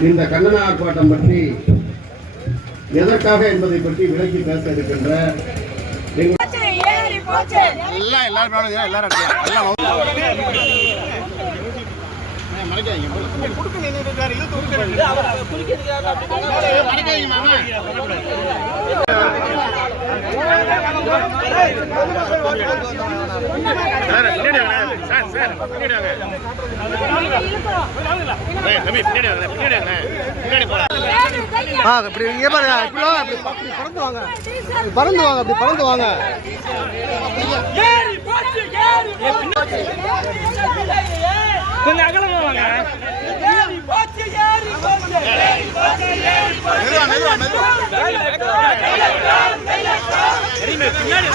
இந்த கண்டன ஆர்ப்பாட்டம் பற்றி எதற்காக என்பதை பற்றி விளக்கி பேச இருக்கின்ற பறந்து வாங்க கொஞ்சம் அகலமா வாங்க. பின்னாடி